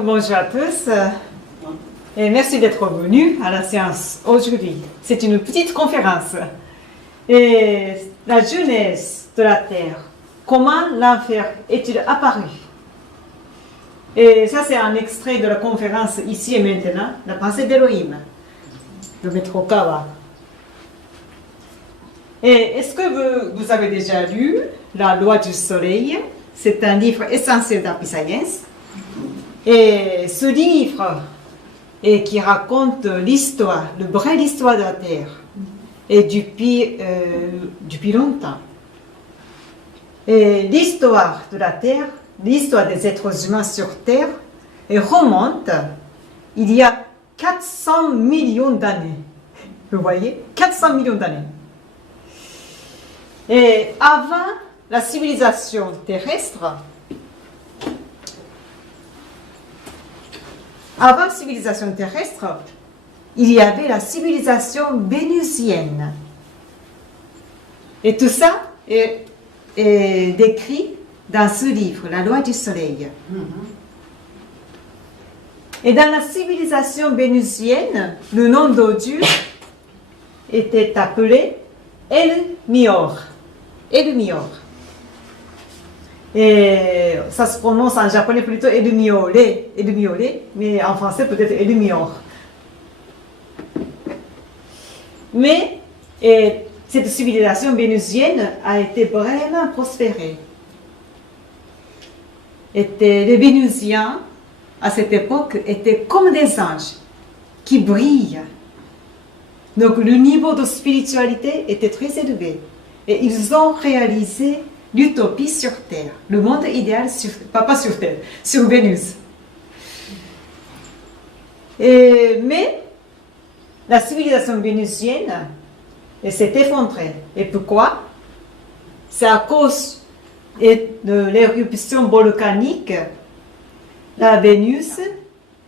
Donc bonjour à tous et merci d'être venus à la séance aujourd'hui. C'est une petite conférence. Et la genèse de la terre, comment l'enfer est-il apparu? Et ça c'est un extrait de la conférence ici et maintenant, la pensée d'Elohim, de Maître Okawa. Et est-ce que vous avez déjà lu La loi du soleil? C'est un livre essentiel d'Happy Science. Et ce livre qui raconte l'histoire, la vraie histoire de la Terre, et depuis longtemps. Et l'histoire de la Terre, l'histoire des êtres humains sur Terre, remonte il y a 400 millions d'années. Vous voyez, 400 millions d'années. Et avant la civilisation terrestre, il y avait la civilisation vénusienne. Et tout ça est décrit dans ce livre, La loi du soleil. Et dans la civilisation vénusienne, le nom de Dieu était appelé El-Mior. El-Mior. Et ça se prononce en japonais plutôt El-Miore, mais en français peut-être El-Mior. Mais cette civilisation vénusienne a été vraiment prospérée. Les Vénusiens, à cette époque, étaient comme des anges qui brillent. Donc le niveau de spiritualité était très élevé. Et ils ont réalisé l'utopie sur Terre, le monde idéal, pas sur Terre, sur Vénus. Mais la civilisation vénusienne s'est effondrée. Et pourquoi? C'est à cause de l'éruption volcanique, la Vénus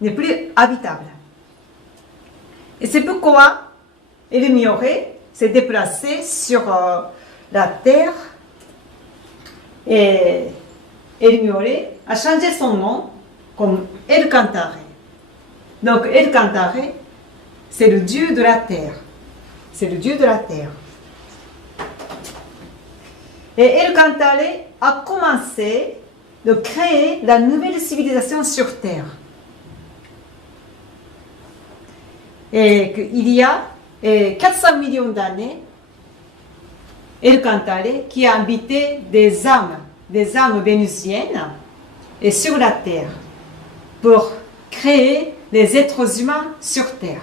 n'est plus habitable. Et c'est pourquoi El-Miore s'est déplacé sur la Terre. Et El-Miore a changé son nom comme El-Cantare. Donc El-Cantare, c'est le dieu de la terre. C'est le dieu de la terre. Et El-Cantare a commencé de créer la nouvelle civilisation sur Terre. Et qu'il y a 400 millions d'années, El-Cantare qui a habité des âmes vénusiennes et sur la Terre pour créer les êtres humains sur Terre.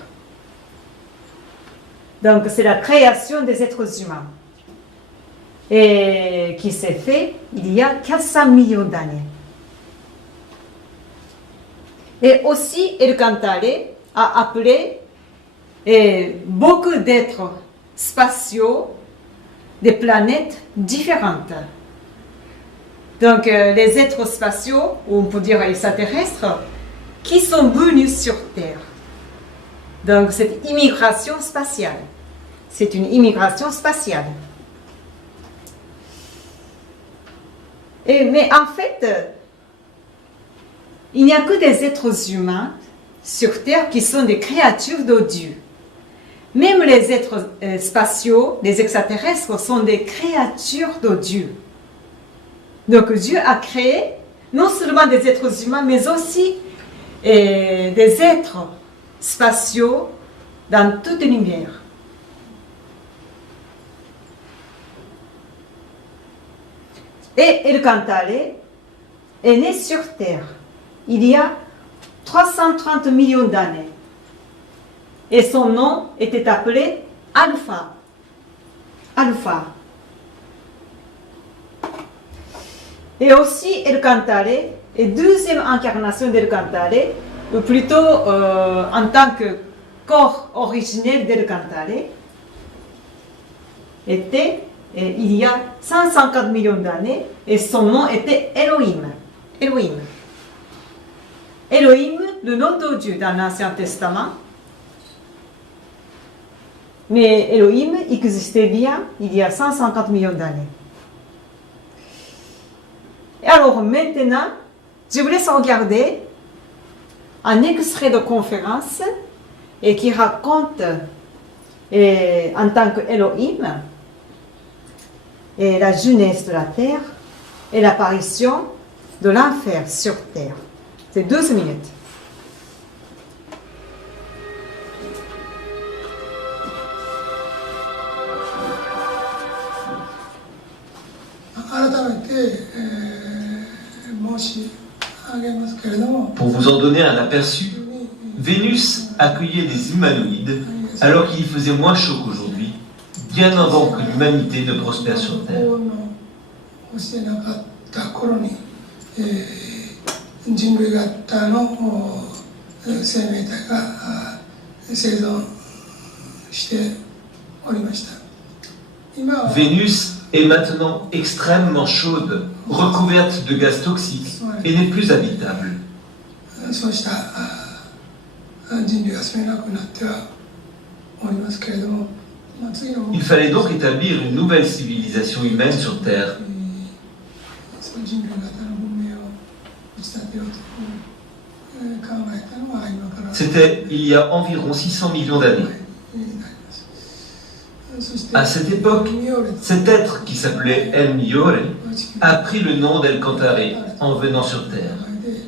Donc c'est la création des êtres humains et qui s'est fait il y a 400 millions d'années. Et aussi El-Cantare a appelé beaucoup d'êtres spatiaux des planètes différentes. Donc les êtres spatiaux, ou on peut dire extraterrestres, qui sont venus sur Terre. Donc cette immigration spatiale, c'est une immigration spatiale. Mais en fait, il n'y a que des êtres humains sur Terre qui sont des créatures de Dieu. Même les êtres spatiaux, les extraterrestres, sont des créatures de Dieu. Donc Dieu a créé non seulement des êtres humains, mais aussi des êtres spatiaux dans toute l'univers. Et El-Cantare est né sur Terre il y a 330 millions d'années. Et son nom était appelé Alpha. Alpha. Et aussi El-Cantare est deuxième incarnation d'El-Cantare, ou plutôt en tant que corps originel d'El-Cantare, était il y a 150 millions d'années et son nom était Elohim. Elohim. Elohim, le nom de Dieu dans l'Ancien Testament. Mais Elohim existait bien il y a 150 millions d'années. Alors maintenant, je vous laisse regarder un extrait de conférence et qui raconte en tant qu'Elohim et la jeunesse de la terre et l'apparition de l'enfer sur terre. C'est 12 minutes. 改めて、申し上げますけれども、 Pour vous en donner un aperçu, Vénus accueillait des humanoïdes alors qu'il y faisait moins chaud qu'aujourd'hui, bien avant que l'humanité ne prospère sur Terre. 教えなかった頃に、人類型の生命体が生存しておりました。今は Vénus est maintenant extrêmement chaude, recouverte de gaz toxiques et n'est plus habitable. そうした人類が住めなくなってはおりますけれども、次の Il fallait donc établir une nouvelle civilisation humaine sur Terre. その人類型の文明を打ち立てようと考えたのは今から C'était il y a environ 600 millions d'années. になります。そして À cette époque, cet être qui s'appelait El Miore a pris le nom d'El Cantare en venant sur Terre. で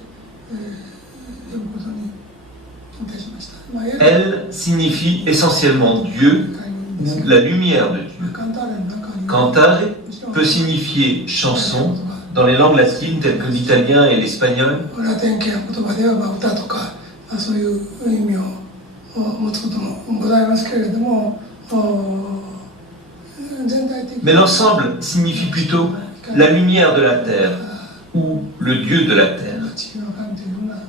呼ぶことにいたしました。El signifie essentiellement Dieu ou la lumière de Dieu. カンターレの中に Cantare peut signifier chanson dans les langues latines telles que l'italien et l'espagnol. ラテン系の言葉では歌とかそういう意味を持つこともございますけれども、全体的に Mais l'ensemble signifie plutôt la lumière de la terre ou le Dieu de la terre. 地球の神というような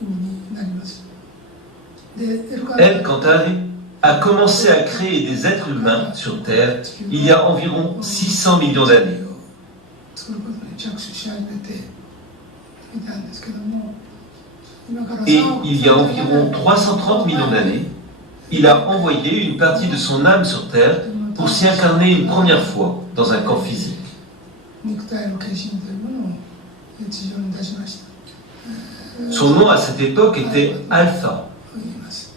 意味になります。で、El Cantare a commencé à créer des êtres humains sur Terre il y a environ 600 millions d'années. 作ることに着手し始めていたんですけども、今から Et il y a environ 330 millions d'années, il a envoyé une partie de son âme sur Terre pour s'y incarner une première fois dans un corps physique. 肉体の化身というものを地上に出しました。 Son nom à cette époque était Alpha. と言います。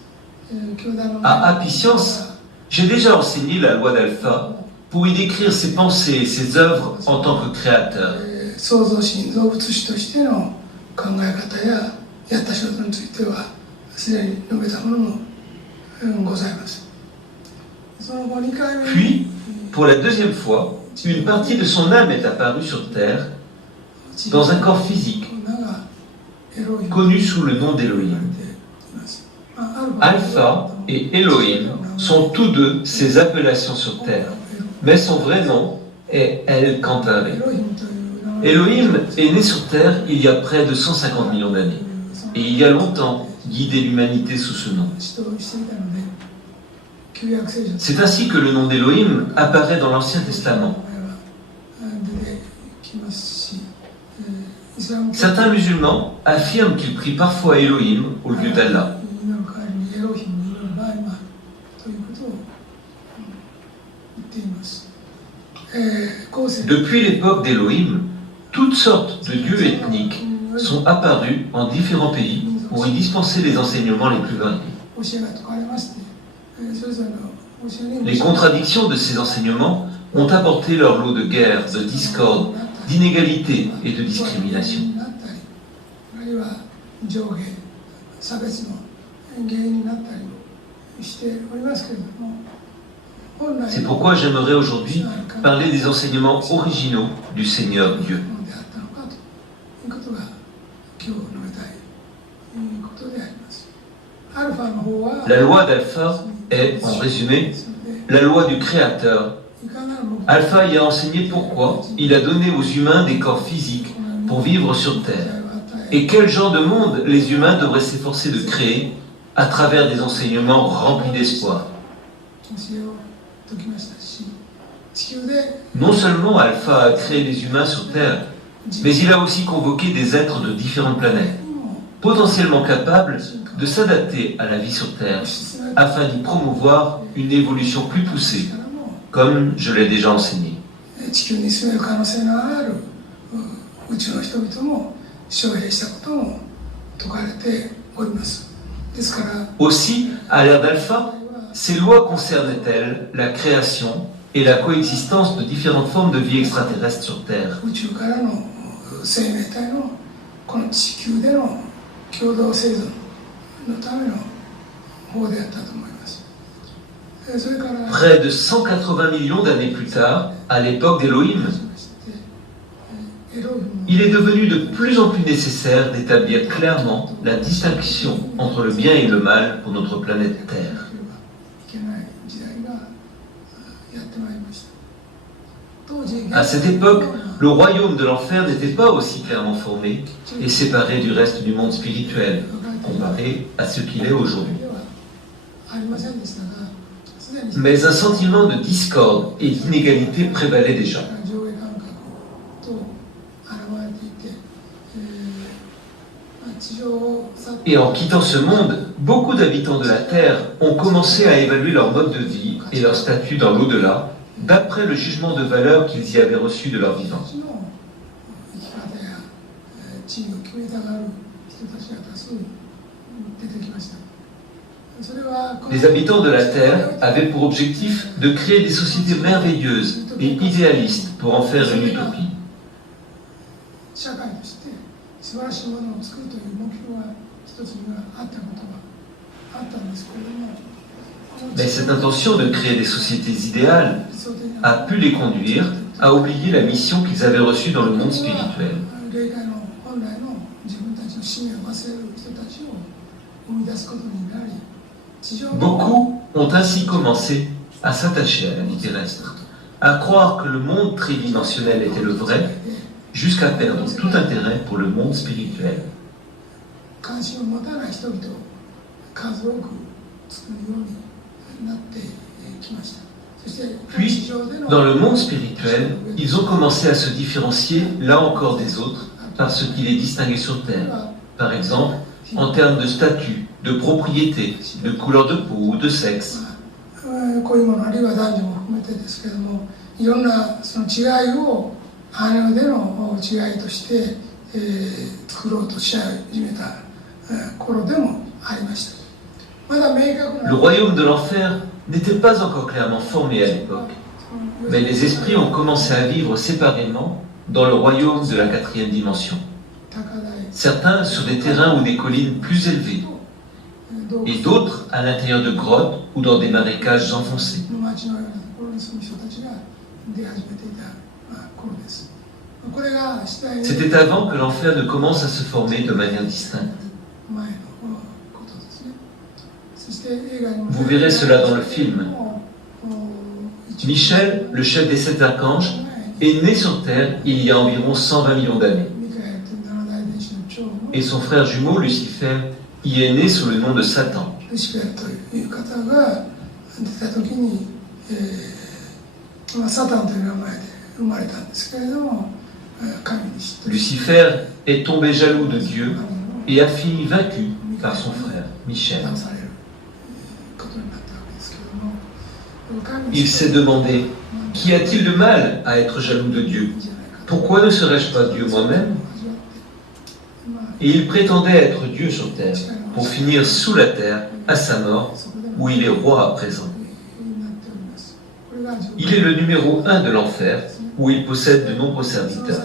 教団の À Apicience, j'ai déjà enseigné la loi d'Alpha pour y décrire ses pensées et ses œuvres en tant que créateur. 創造神造物主としての考え方ややった仕事についてはすでに述べたものもございます。その後2回目 Puis, pour la deuxième fois, une partie de son âme est apparue sur Terre dans un corps physique, connu sous le nom d'Elohim. Alpha et Elohim sont tous deux ses appellations sur Terre, mais son vrai nom est El Cantare. Elohim est né sur Terre il y a près de 150 millions d'années, et il y a longtemps guidé l'humanité sous ce nom. C'est ainsi que le nom d'Elohim apparaît dans l'Ancien Testament. Certains musulmans affirment qu'ils prient parfois Elohim au lieu d'Allah. Depuis l'époque d'Elohim, toutes sortes de dieux ethniques sont apparus en différents pays pour y dispenser les enseignements les plus variés. Les contradictions de ces enseignements ont apporté leur lot de guerres, de discordes, d'inégalités et de discrimination. C'est pourquoi j'aimerais aujourd'hui parler des enseignements originaux du Seigneur Dieu. La loi d'Alpha est, en résumé, la loi du Créateur. Alpha y a enseigné pourquoi il a donné aux humains des corps physiques pour vivre sur Terre, et quel genre de monde les humains devraient s'efforcer de créer à travers des enseignements remplis d'espoir. Non seulement Alpha a créé les humains sur Terre, mais il a aussi convoqué des êtres de différentes planètes, potentiellement capables de s'adapter à la vie sur Terre, afin d'y promouvoir une évolution plus poussée, comme je l'ai déjà enseigné. 説かれております。ですから Aussi, à l'ère d'Alpha, ces lois concernent-elles la création et la coexistence de différentes formes de vie extraterrestres sur Terre? 宇宙からの生命体のこの地球での共同生存のための法であったと思います。それから Près de 180 millions d'années plus tard, à l'époque d'Élohim, エロイム il est devenu de plus en plus nécessaire d'établir clairement la distinction entre le bien et le mal pour notre planète Terre. いけない時代がやってまいりました。当時 À cette époque, le royaume de l'enfer n'était pas aussi clairement formé et séparé du reste du monde spirituel, comparé à ce qu'il est aujourd'hui. ではありませんでしたが、すでに Mais un sentiment de discorde et d'inégalité prévalait déjà. 上下感覚と現れていて、地上を去って Et en quittant ce monde, beaucoup d'habitants de la Terre ont commencé à évaluer leur mode de vie et leur statut dans l'au-delà, d'après le jugement de valeur qu'ils y avaient reçu de leur vivant. の生き方や地位を決めたがる人たちが多数出てきました。それは Les habitants de la Terre avaient pour objectif de créer des sociétés merveilleuses et idéalistes pour en faire une utopie. 社会として素晴らしいものを作るという目標は一つにはあったことがあったんですけれども、 Mais cette intention de créer des sociétés idéales a pu les conduire à oublier la mission qu'ils avaient reçue dans le monde spirituel. 霊界の本来の自分たちの使命を忘れる人たちを生み出すことになり、地上の Beaucoup ont ainsi commencé à s'attacher à la vie terrestre, à croire que le monde tridimensionnel était le vrai, jusqu'à perdre tout intérêt pour le monde spirituel. 関心を持たない人々を数多く作るようになってきました。そして Puis, dans le monde spirituel, ils ont commencé à se différencier, là encore des autres, par ce qui les distinguait sur Terre. Par exemple, en termes de statut, de propriété, de couleur de peau ou de sexe. こういうものあるいは男女も含めてですけども、いろんなその違いを羽での違いとして、作ろうとし始めた頃でもありました。まだ明確な Le royaume de l'enfer n'était pas encore clairement formé à l'époque, mais les esprits ont commencé à vivre séparément dans le royaume de la quatrième dimension. 高台 Certains sur des terrains ou des collines plus élevées, 洞 et 窟 d'autres à l'intérieur de grottes ou dans des marécages enfoncés. の町のようなところに住む人たちが出始めていた頃です。これが次第に C'était avant que l'enfer ne commence à se former de manière distincte. 前のことですね。そして映画にも Vous verrez cela dans le film. Michel, le chef des 7 archanges, est né sur Terre il y a environ 120 millions d'années. ミカエルという七大天使の長も Et son frère jumeau, Lucifer, y est né sous le nom de Satan. ルシフェルという方が出た時に、サタンという名前で生まれたんですけれども、神に嫉妬し Lucifer est tombé jaloux de Dieu 神 et a fini vaincu par son frère, Michel. 騙されることになったわけですけれども、神に Il s'est demandé, qu'y a-t-il de mal à être jaloux de Dieu? Pourquoi ne serais-je pas Dieu moi-même? Et il prétendait être Dieu sur terre, pour finir sous la terre, à sa mort, où il est roi à présent. Il est le numéro 1 de l'enfer, où il possède de nombreux serviteurs.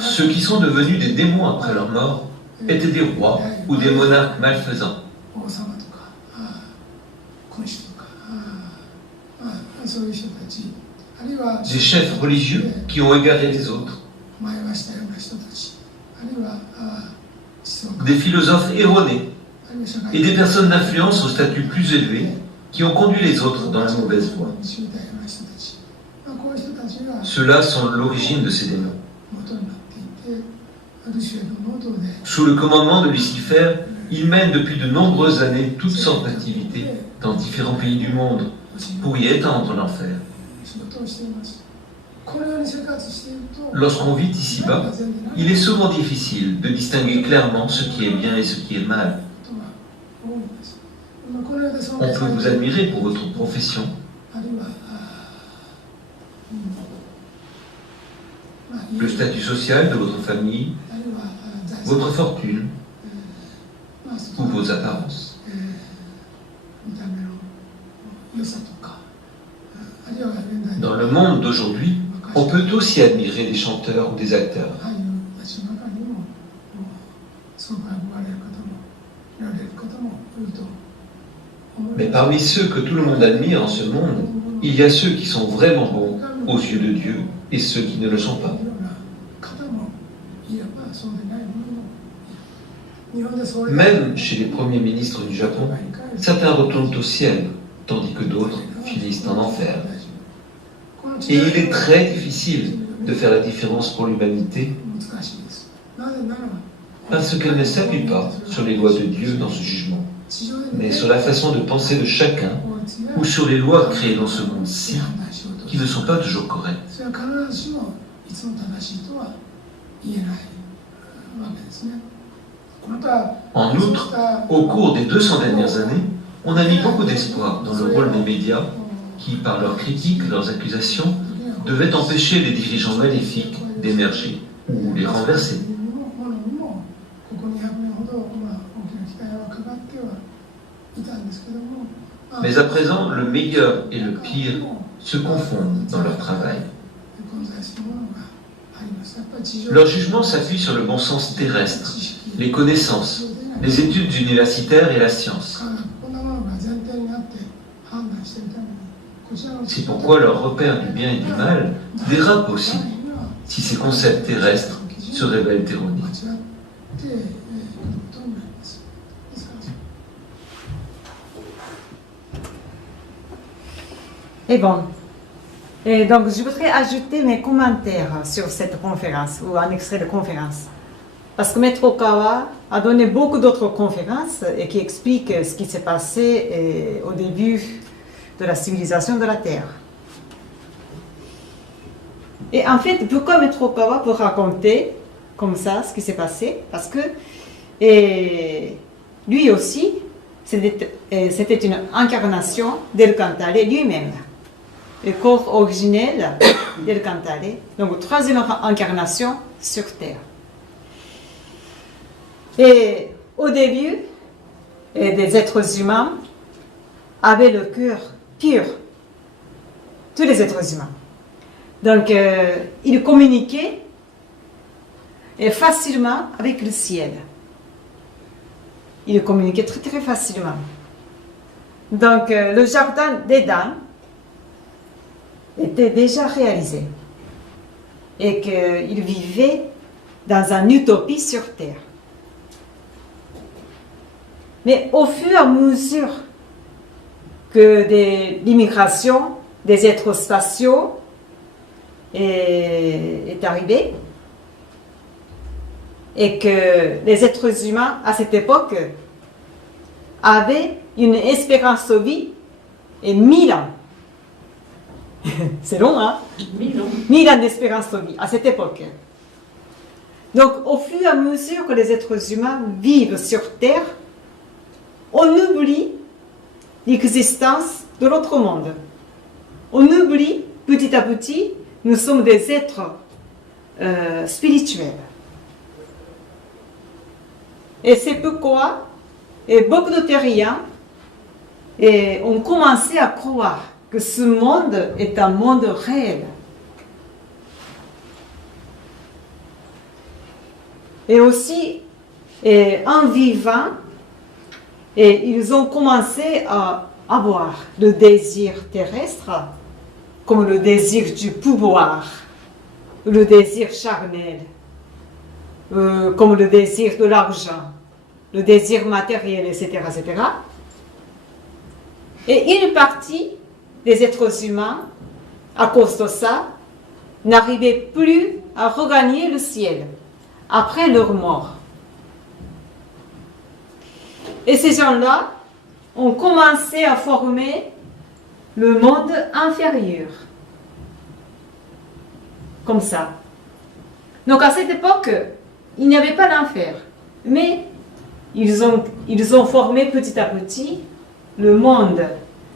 Ceux qui sont devenus des démons après leur mort étaient des rois ou des monarques malfaisants. 王様とか君主とかそういう人たち、あるいは Des chefs religieux qui ont égaré les autres. 前はしたような人たち、あるいは思想家 Des philosophes erronés あるいは社会 et des personnes d'influence au statut plus élevé qui ont conduit les autres dans la mauvaise voie. 導いたような人たち、こういう人たちが Ceux-là sont l'origine de ces démons. 元になっていて、ルシフェルの能動で Sous le commandement de Lucifer, il mène depuis de nombreuses années toutes sortes d'activités dans différents pays du monde pour y étendre l'enfer. 仕事をしています。このように生活していると、 Lorsqu'on vit ici-bas, il est souvent difficile de distinguer clairement ce qui est bien et ce qui est mal. ことが多いんです。このようで尊 On 敬 peut され vous ている admirer pour votre profession, あるいは le statut social de votre famille, あるいは財産 votre fortune まあ ou vos apparences. 見た目の良さとかあるいは現代 Dans le monde d'aujourd'hui, on peut aussi admirer des chanteurs ou des acteurs. 俳優たちの中にもすごく憧れる方もいられる方もいると思い Mais ます parmi ceux que tout le monde admire en ce monde, il y a ceux qui sont vraiment bons aux yeux de Dieu et ceux qui ne le sont pas. いろんな方もいればそうでないものもいる日本でそういう Même chez les premiers ministres du Japon, certains retournent au ciel, tandis que d'autres finissent en enfer. Et il est très difficile de faire la différence pour l'humanité 難しいです。なぜなら parce qu'elle ne s'appuie pas sur les lois de Dieu dans ce jugement, 地上で mais sur la façon de penser de chacun 法律や ou sur les lois créées dans ce monde-ci 判断しようと qui ne sont pas toujours correctes. それは必ずしもいつも正しいとは言えないわけですね。この他 En outre, au cours des 200 dernières années, on a mis beaucoup d'espoir dans le rôle des médias qui, par leurs critiques, leurs accusations, devaient empêcher les dirigeants maléfiques d'émerger ou les renverser. ものにもここ200年ほど大きな期待はかかってはいたんですけども Mais à présent, le meilleur et le pire se confondent dans leur travail. 混在するものがあります。やっぱり地上 Leur jugement s'appuie sur le bon sens terrestre, les connaissances, les études universitaires et la science. 科学こんなものが前提になって判断しているためにこちらの C'est pourquoi leur repère du bien et du mal dérape aussi 前には si ces concepts terrestres se révèlent erronés. 間違っていることになります。ですから Et bon. Et donc, je voudrais ajouter mes commentaires sur cette conférence, ou un extrait de conférence. Parce que Maître Okawa a donné beaucoup d'autres conférences et qui expliquent ce qui s'est passé au début de la civilisation de la Terre. Et en fait, pourquoi Maître Okawa peut raconter comme ça ce qui s'est passé? Parce que lui aussi, c'était une incarnation d'El Cantare lui-même. Le corps originel d'El Cantare, donc troisième incarnation sur Terre. Et au début, des êtres humains avaient le cœur pur, tous les êtres humains. Donc, ils communiquaient facilement avec le ciel. Ils communiquaient très très facilement. Donc, le jardin d'Éden était déjà réalisé et qu'ils vivaient dans une utopie sur Terre. Mais au fur et à mesure que l'immigration des êtres spatiaux est arrivée et que les êtres humains à cette époque avaient une espérance de vie et 1000 ans. C'est long, hein? 1000 ans d'espérance de vie à cette époque. Donc, au fur et à mesure que les êtres humains vivent sur Terre, on oublie l'existence de l'autre monde. On oublie petit à petit, nous sommes des êtres spirituels. Et c'est pourquoi beaucoup de terriens ont commencé à croire que ce monde est un monde réel. Et aussi, en vivant, ils ont commencé à avoir le désir terrestre comme le désir du pouvoir, le désir charnel, comme le désir de l'argent, le désir matériel, etc., etc. Et une partie des êtres humains, à cause de ça, n'arrivaient plus à regagner le ciel après leur mort. Et ces gens-là ont commencé à former le monde inférieur. Comme ça. Donc à cette époque, il n'y avait pas d'enfer. Mais ils ont formé petit à petit le monde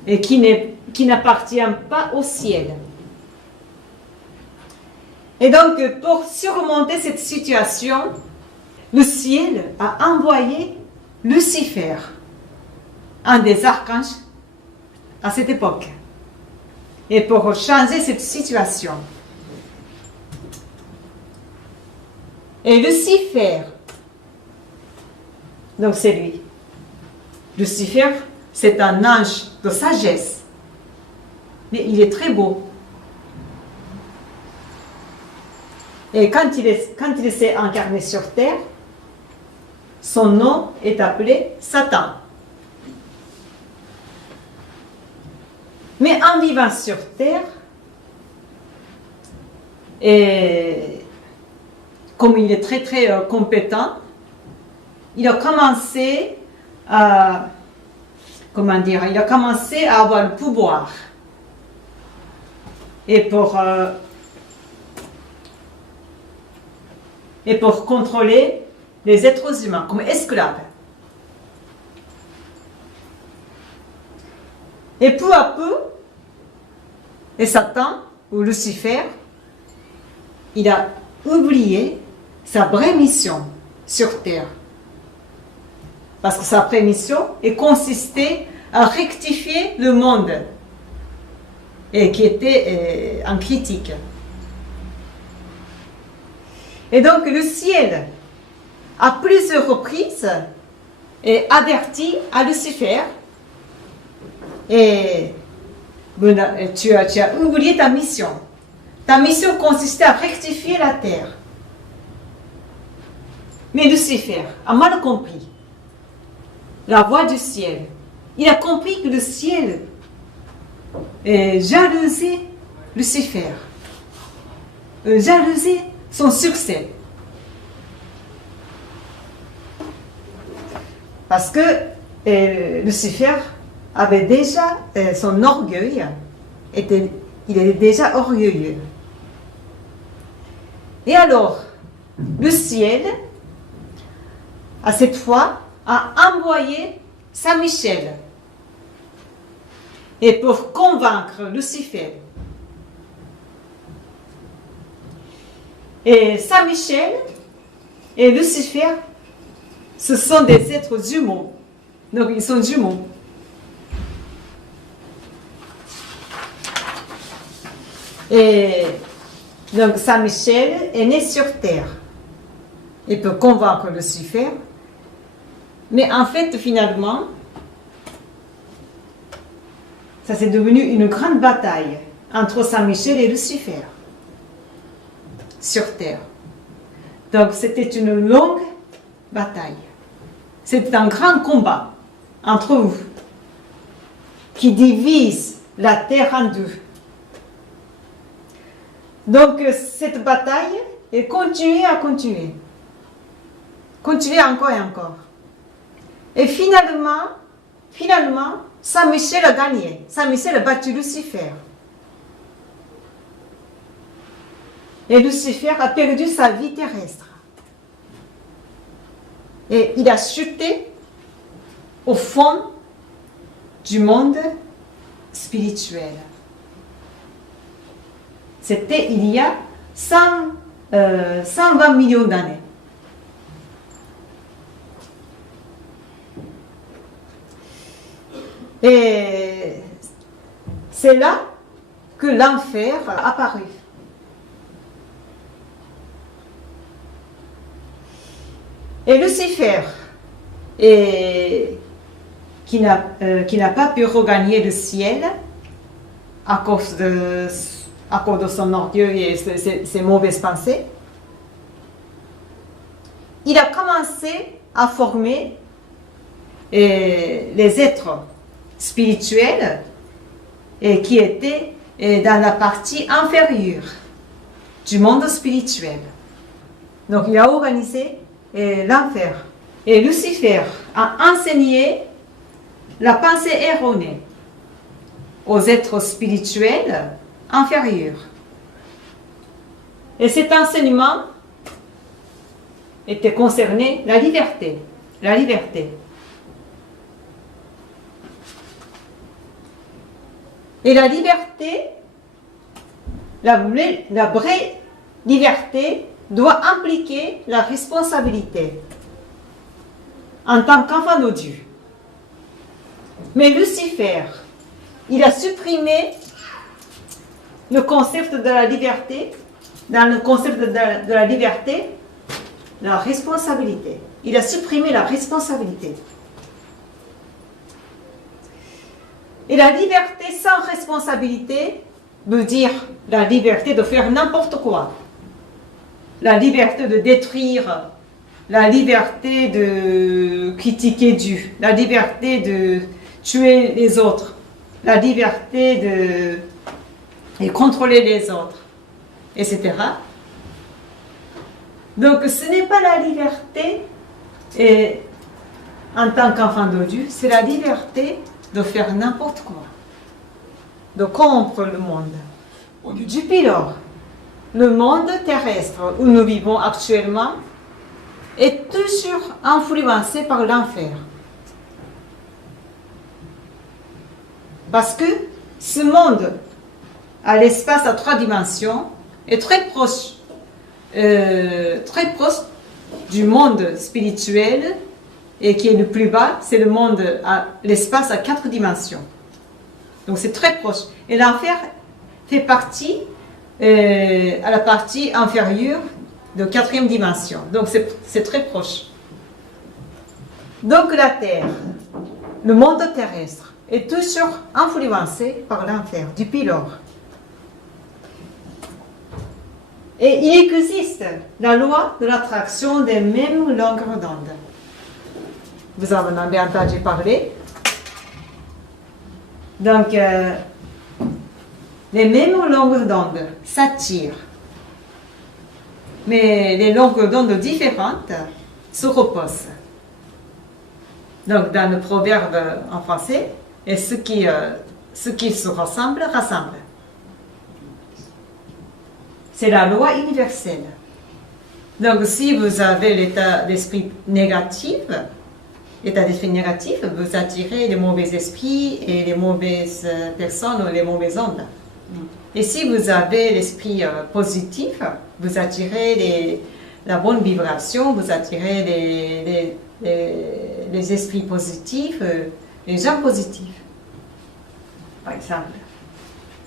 qui n'appartient pas au ciel. Et donc, pour surmonter cette situation, le ciel a envoyé Lucifer, un des archanges à cette époque, et pour changer cette situation. Et Lucifer, donc c'est lui. Lucifer, c'est un ange de sagesse, mais il est très beau. Et quand il s'est incarné sur terre, son nom est appelé Satan. Mais en vivant sur terre, et comme il est très très compétent, il a commencé à, il a commencé à avoir le pouvoir. Et pour contrôler les êtres humains comme esclaves. Et peu à peu, et Satan, ou Lucifer, il a oublié sa vraie mission sur terre. Parce que sa vraie mission consistait à rectifier le monde et qui était en critique. Et donc le ciel, à plusieurs reprises, averti à Lucifer, et tu as oublié ta mission. Ta mission consistait à rectifier la terre. Mais Lucifer a mal compris la voix du ciel. Il a compris que le ciel jalousait Lucifer, jalousait son succès. Parce que Lucifer avait déjà son orgueil, il était déjà orgueilleux. Et alors, le ciel, à cette fois, a envoyé Saint Michel. Et pour convaincre Lucifer. Et Saint Michel et Lucifer, ce sont des êtres jumeaux. Donc ils sont jumeaux. Et donc Saint Michel est né sur terre. Il peut convaincre Lucifer. Mais en fait, finalement, ça s'est devenu une grande bataille entre Saint Michel et Lucifer sur terre. Donc c'était une longue bataille. C'était un grand combat entre eux qui divise la terre en deux. Donc cette bataille est continuée à continuer. Continuer encore et encore. Et finalement, Saint Michel a gagné. Saint Michel a battu Lucifer. Et Lucifer a perdu sa vie terrestre. Et il a chuté au fond du monde spirituel. C'était il y a 120 millions d'années. Et c'est là que l'enfer a apparu. Et Lucifer, qui n'a pas pu regagner le ciel à cause de son orgueil et ses mauvaises pensées, il a commencé à former les êtres spirituels qui étaient dans la partie inférieure du monde spirituel. Donc il a organisé l'enfer. Et Lucifer a enseigné la pensée erronée aux êtres spirituels inférieurs. Et cet enseignement était concerné la liberté. La liberté. Et la liberté, la vraie liberté doit impliquer la responsabilité en tant qu'enfant de Dieu. Mais Lucifer, il a supprimé le concept de la liberté, dans le concept de la liberté, la responsabilité. Il a supprimé la responsabilité. Et la liberté sans responsabilité veut dire la liberté de faire n'importe quoi. La liberté de détruire, la liberté de critiquer Dieu, la liberté de tuer les autres, la liberté de contrôler les autres, etc. Donc ce n'est pas la liberté en tant qu'enfant de Dieu, c'est la liberté de faire n'importe quoi, de corrompre le monde. Depuis lors, le monde terrestre où nous vivons actuellement est toujours influencé par l'enfer. Parce que ce monde, à l'espace à 3 dimensions, est très proche du monde spirituel, et qui est le plus bas, c'est le monde, l'espace à 4 dimensions. Donc c'est très proche. Et l'enfer fait partie, à la partie inférieure de 4e dimension. Donc c'est très proche. Donc la Terre, le monde terrestre, est toujours influencé par l'enfer, depuis lors. Et il existe la loi de l'attraction des mêmes longueurs d'onde. Vous en avez entendu parler. Donc, les mêmes longueurs d'onde s'attirent. Mais les longueurs d'onde différentes se reposent. Donc, dans le proverbe en français, et ce qui se ressemble, rassemble. C'est la loi universelle. Donc, si vous avez l'état d'esprit négatif, vous attirez les mauvais esprits et les mauvaises personnes ou les mauvaises ondes. Et si vous avez l'esprit positif, vous attirez la bonne vibration, vous attirez les esprits positifs, les gens positifs. Par exemple.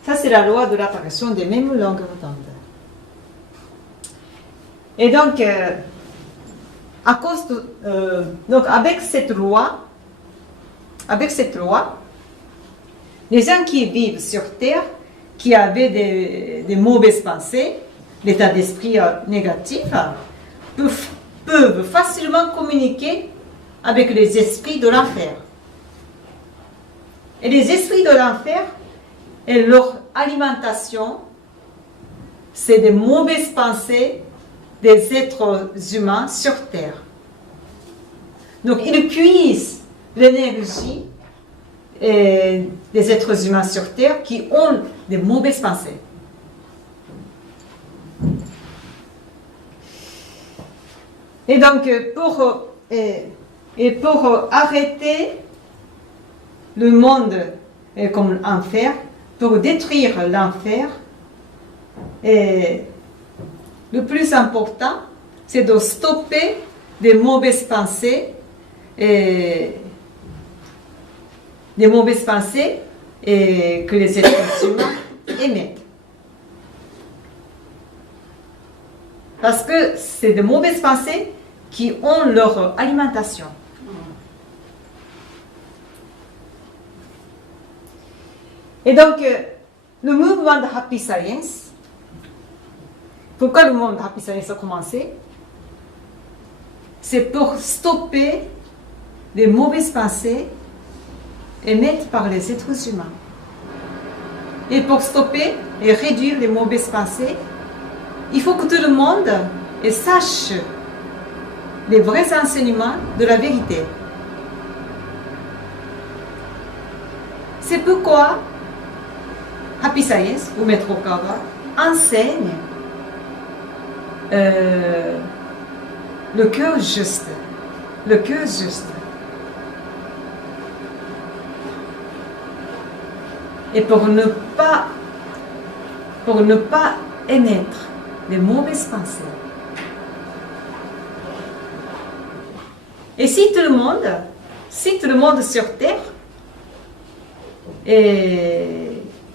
Ça, c'est la loi de l'apparition des mêmes longueurs d'onde. Et donc, avec cette loi, les gens qui vivent sur Terre, qui avaient des mauvaises pensées, l'état d'esprit négatif, peuvent facilement communiquer avec les esprits de l'enfer. Et les esprits de l'enfer, et leur alimentation, c'est des mauvaises pensées des êtres humains sur Terre. Donc, ils puisent l'énergie des êtres humains sur Terre qui ont des mauvaises pensées. Et donc, pour arrêter le monde comme l'enfer, pour détruire l'enfer, le plus important, c'est de stopper des mauvaises pensées, que les êtres humains émettent. Parce que c'est des mauvaises pensées qui ont leur alimentation. Et donc, le mouvement de Happy Science, pourquoi le mouvement de Happy Science a commencé? C'est pour stopper les mauvaises pensées émises par les êtres humains. Et pour stopper et réduire les mauvaises pensées, il faut que tout le monde sache les vrais enseignements de la vérité. C'est pourquoi Happy Science, ou Maître Okawa, enseigne le cœur juste. Le cœur juste. Et pour ne pas émettre les mauvaises pensées. Et si tout le monde sur Terre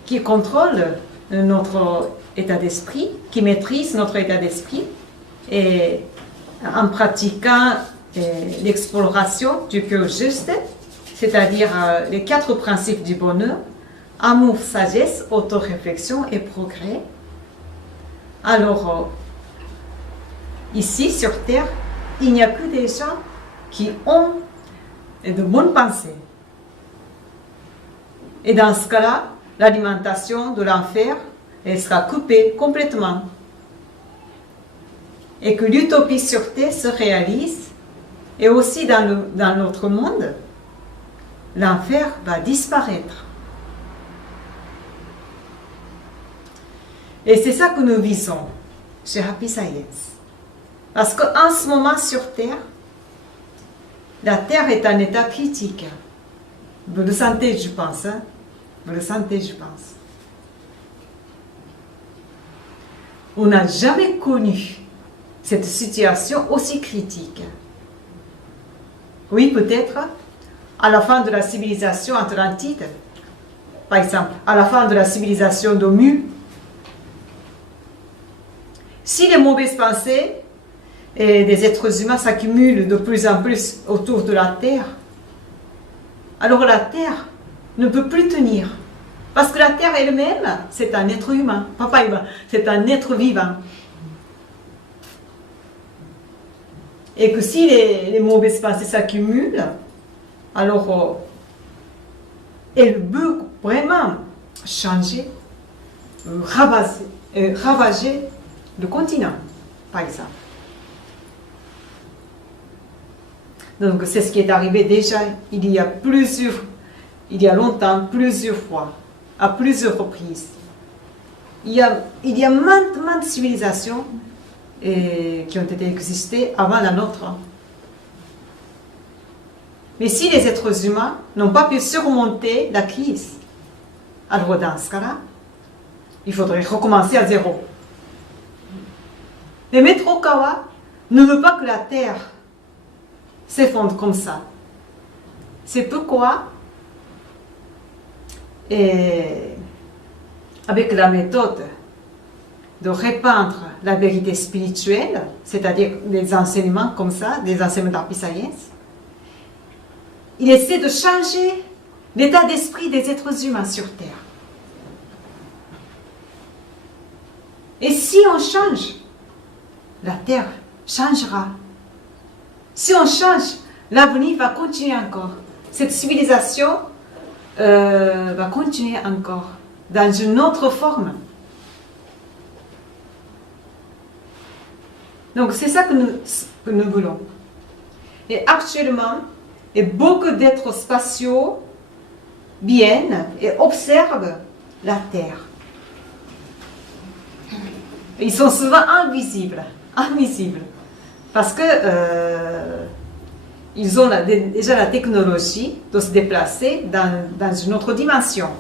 qui contrôle notre état d'esprit, qui maîtrise notre état d'esprit, et en pratiquant l'exploration du cœur juste, c'est-à-dire les 4 principes du bonheur, amour, sagesse, auto-réflexion et progrès. Alors, ici sur Terre, il n'y a que des gens qui ont de bonnes pensées. Et dans ce cas-là, l'alimentation de l'enfer sera coupée complètement. Et que l'utopie sur Terre se réalise, et aussi dans notre monde, l'enfer va disparaître. Et c'est ça que nous visons chez Happy Science. Parce qu'en ce moment sur Terre, la Terre est en état critique. Vous le sentez, je pense. Hein? Vous le sentez, je pense. On n'a jamais connu cette situation aussi critique. Oui, peut-être à la fin de la civilisation atlantide, par exemple, à la fin de la civilisation d'Omu, si les mauvaises pensées et des êtres humains s'accumulent de plus en plus autour de la Terre, alors la Terre ne peut plus tenir. Parce que la Terre elle-même, c'est un être humain. Pas humain, c'est un être vivant. Et que si les mauvaises pensées s'accumulent, alors elles peuvent vraiment changer, ravager le continent, par exemple. Donc c'est ce qui est arrivé déjà il y a longtemps, plusieurs fois, à plusieurs reprises. Il y a maintes civilisations qui ont été existées avant la nôtre. Mais si les êtres humains n'ont pas pu surmonter la crise, alors dans ce cas-là, il faudrait recommencer à zéro. Mais Maître Okawa ne veut pas que la Terre s'effondre comme ça. C'est pourquoi, avec la méthode de répandre la vérité spirituelle, c'est-à-dire des enseignements comme ça, des enseignements d'Happy Science, il essaie de changer l'état d'esprit des êtres humains sur Terre. Et si on change, la Terre changera. Si on change, l'avenir va continuer encore. Cette civilisation va continuer encore dans une autre forme. Donc c'est ça que nous voulons. Et actuellement, beaucoup d'êtres spatiaux viennent et observent la Terre. Et ils sont souvent invisibles. Parce que ils ont déjà la technologie de se déplacer dans une autre dimension.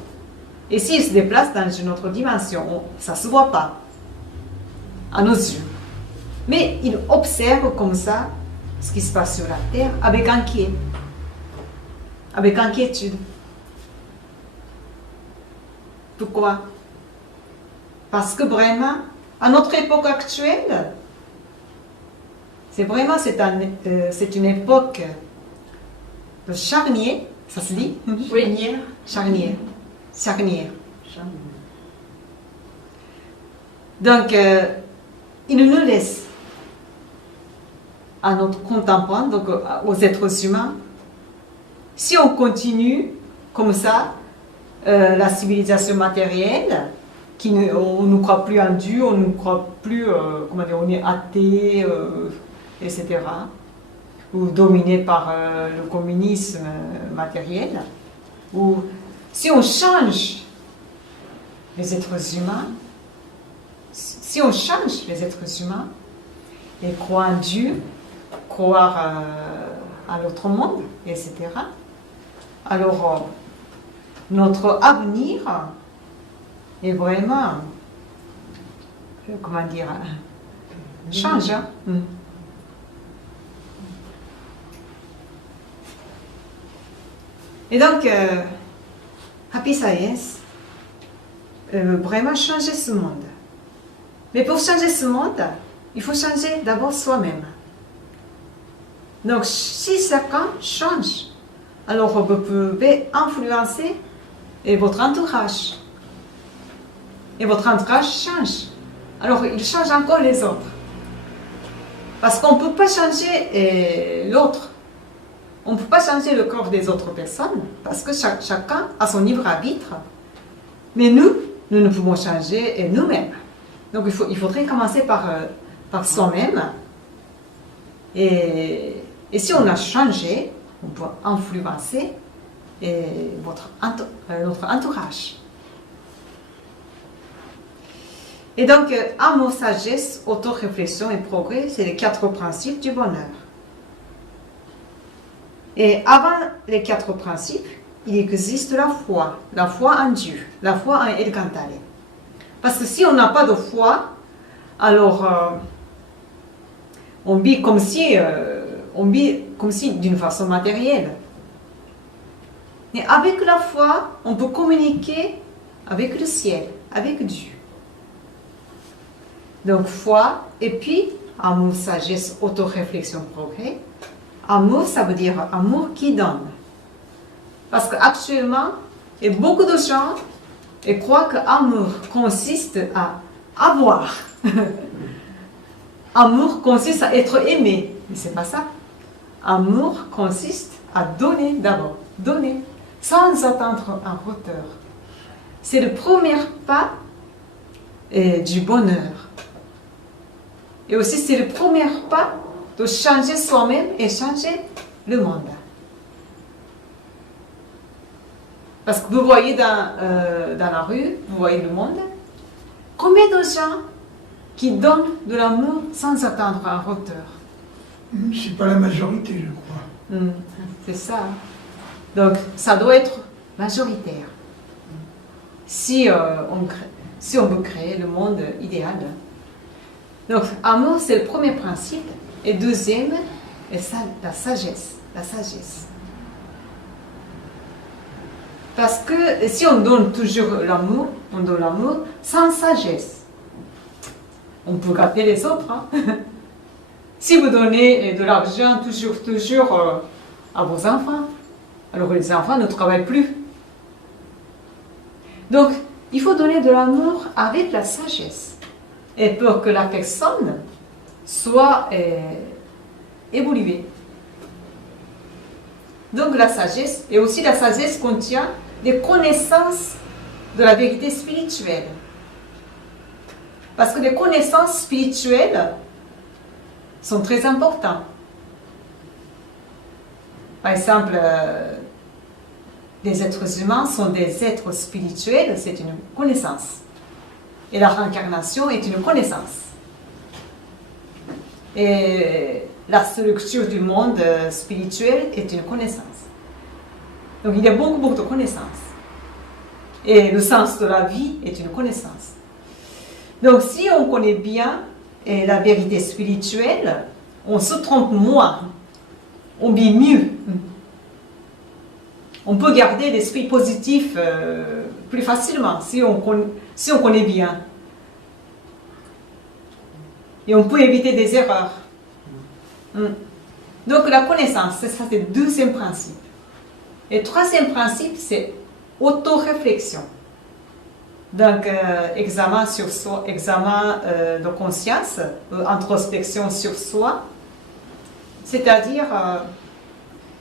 Et s'ils se déplacent dans une autre dimension, ça ne se voit pas à nos yeux. Mais ils observent comme ça ce qui se passe sur la Terre avec inquiétude. Pourquoi? Parce que vraiment, à notre époque actuelle, c'est une époque de charnier, ça se dit? Oui. Charnière. Donc, il nous laisse à notre contemporain, donc aux êtres humains, si on continue comme ça, la civilisation matérielle, on ne croit plus en Dieu, on ne croit plus, on est athée, etc., ou dominé par le communisme matériel, ou si on change les êtres humains, et croire en Dieu, croire à l'autre monde, etc., alors notre avenir est vraiment comment dire, change. Hein? Et donc, Happy Science veut vraiment changer ce monde. Mais pour changer ce monde, il faut changer d'abord soi-même. Donc, si chacun change, alors vous pouvez influencer votre entourage. Et votre entourage change. Alors, il change encore les autres. Parce qu'on ne peut pas changer l'autre. On ne peut pas changer le corps des autres personnes, parce que chacun a son libre arbitre. Mais nous ne pouvons changer nous-mêmes. Donc, il faudrait commencer par soi-même. Et si on a changé, on peut influencer notre entourage. Et donc, amour, sagesse, auto-réflexion et progrès, c'est les 4 principes du bonheur. Et avant les 4 principes, il existe la foi en Dieu, la foi en El Cantare. Parce que si on n'a pas de foi, alors on vit comme si d'une façon matérielle. Mais avec la foi, on peut communiquer avec le ciel, avec Dieu. Donc foi, et puis amour, sagesse, auto-réflexion, progrès. Amour, ça veut dire amour qui donne. Parce qu'actuellement, il y a beaucoup de gens qui croient que amour consiste à avoir. Amour consiste à être aimé. Mais ce n'est pas ça. Amour consiste à donner d'abord. Donner, sans attendre un retour. C'est le premier pas du bonheur. Et aussi, c'est le premier pas de changer soi-même et changer le monde. Parce que vous voyez dans la rue, vous voyez le monde, combien de gens qui donnent de l'amour sans attendre un retour? C'est pas la majorité, je crois. C'est ça. Donc, ça doit être majoritaire. Si on veut créer le monde idéal. Donc, amour, c'est le premier principe. Et deuxième, la sagesse. La sagesse. Parce que si on donne toujours l'amour, on donne l'amour sans sagesse. On peut gâter les autres. Hein? Si vous donnez de l'argent toujours à vos enfants, alors les enfants ne travaillent plus. Donc, il faut donner de l'amour avec la sagesse. Et pour que la personne soit évoluée. Donc la sagesse, et aussi la sagesse contient des connaissances de la vérité spirituelle. Parce que les connaissances spirituelles sont très importantes. Par exemple, les êtres humains sont des êtres spirituels, c'est une connaissance. Et la réincarnation est une connaissance. Et la structure du monde spirituel est une connaissance. Donc il y a beaucoup de connaissances. Et le sens de la vie est une connaissance. Donc si on connaît bien la vérité spirituelle, on se trompe moins, on vit mieux. On peut garder l'esprit positif plus facilement si on connaît bien. Et on peut éviter des erreurs. Donc la connaissance, c'est ça, c'est le deuxième principe. Et le troisième principe, c'est auto-réflexion. Donc, examen sur soi, examen de conscience, introspection sur soi. C'est-à-dire,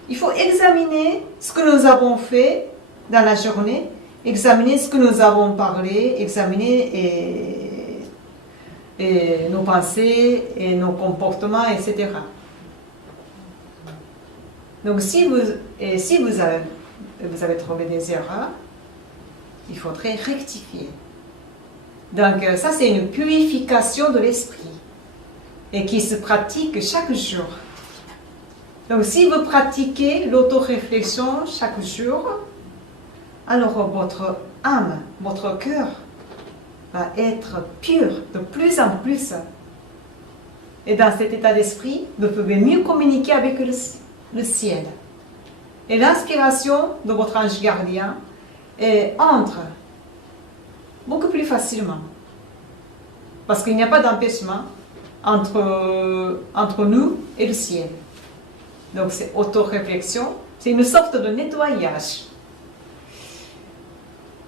il faut examiner ce que nous avons fait dans la journée, examiner ce que nous avons parlé, examiner nos pensées et nos comportements, etc. Donc, si vous avez trouvé des erreurs, il faudrait rectifier. Donc, ça, c'est une purification de l'esprit et qui se pratique chaque jour. Donc, si vous pratiquez l'autoréflexion chaque jour, alors votre âme, votre cœur va être pur de plus en plus. Et dans cet état d'esprit, vous pouvez mieux communiquer avec le ciel. Et l'inspiration de votre ange gardien entre beaucoup plus facilement. Parce qu'il n'y a pas d'empêchement entre nous et le ciel. Donc c'est auto-réflexion, c'est une sorte de nettoyage.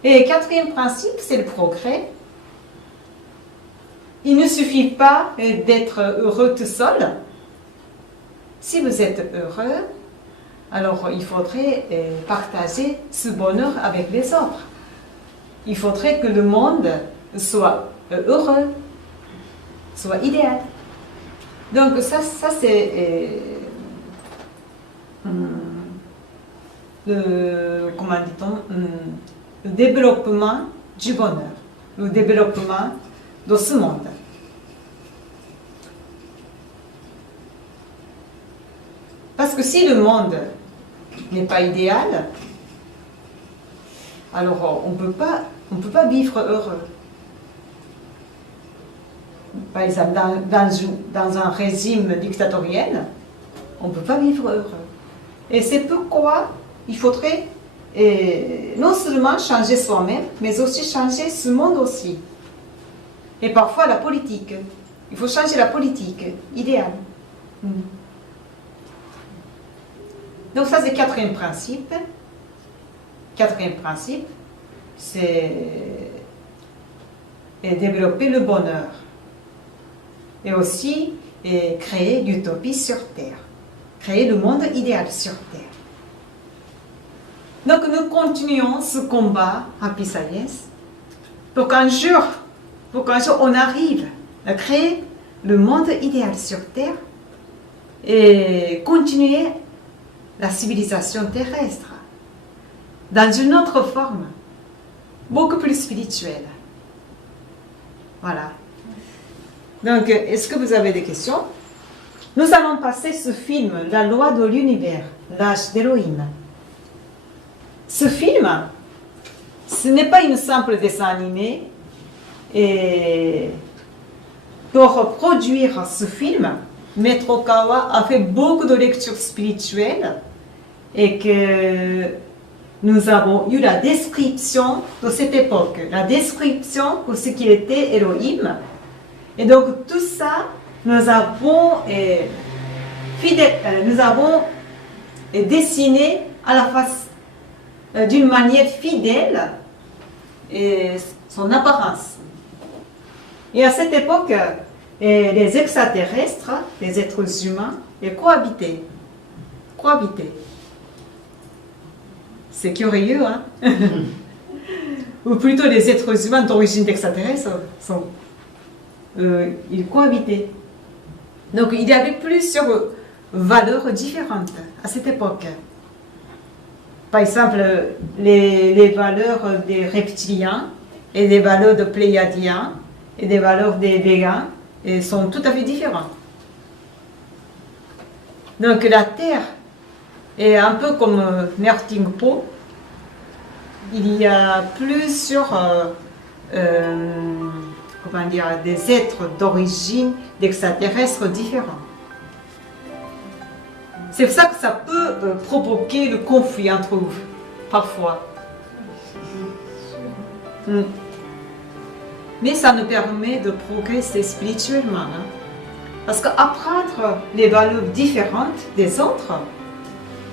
Et quatrième principe, c'est le progrès. Il ne suffit pas d'être heureux tout seul. Si vous êtes heureux, alors il faudrait partager ce bonheur avec les autres. Il faudrait que le monde soit heureux, soit idéal. Donc ça c'est comment dit-on, le développement du bonheur, le développement de ce monde. Parce que si le monde n'est pas idéal, alors on ne peut pas vivre heureux. Par exemple, dans un régime dictatorial, on ne peut pas vivre heureux. Et c'est pourquoi il faudrait non seulement changer soi-même, mais aussi changer ce monde aussi. Et parfois la politique. Il faut changer la politique idéale. Donc ça c'est le quatrième principe. Quatrième principe, c'est développer le bonheur. Et aussi créer l'utopie sur Terre. Créer le monde idéal sur Terre. Donc nous continuons ce combat Happy Science pour qu'un jour on arrive à créer le monde idéal sur Terre et continuer la civilisation terrestre dans une autre forme, beaucoup plus spirituelle. Voilà. Donc, est-ce que vous avez des questions? Nous allons passer ce film, La loi de l'univers, l'âge d'Elohim. Ce film, ce n'est pas une simple dessin animé. Et pour produire ce film, Maître Okawa a fait beaucoup de lectures spirituelles et que nous avons eu la description de cette époque, la description de ce qu'il était Elohim. Et donc tout ça, nous avons dessiné à la face d'une manière fidèle son apparence. Et à cette époque, les extraterrestres, les êtres humains, ils cohabitaient. C'est curieux, hein? Ou plutôt les êtres humains d'origine d'extraterrestres, ils cohabitaient. Donc il y avait plusieurs valeurs différentes à cette époque. Par exemple, les valeurs des reptiliens et les valeurs des pléiadiens et des valeurs des végans sont tout à fait différentes. Donc la Terre est un peu comme melting pot. Il y a plusieurs des êtres d'origine d'extraterrestres différents. C'est pour ça que ça peut provoquer le conflit entre vous, parfois. Mais ça nous permet de progresser spirituellement. Hein? Parce qu'apprendre les valeurs différentes des autres,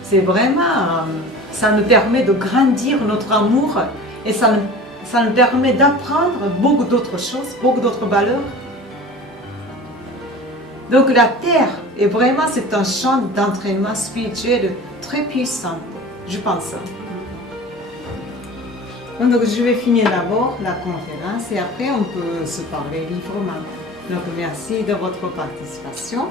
c'est vraiment, ça nous permet de grandir notre amour et ça nous permet d'apprendre beaucoup d'autres choses, beaucoup d'autres valeurs. Donc la Terre, est vraiment, c'est un champ d'entraînement spirituel très puissant, je pense. Donc je vais finir d'abord la conférence et après on peut se parler librement. Donc merci de votre participation.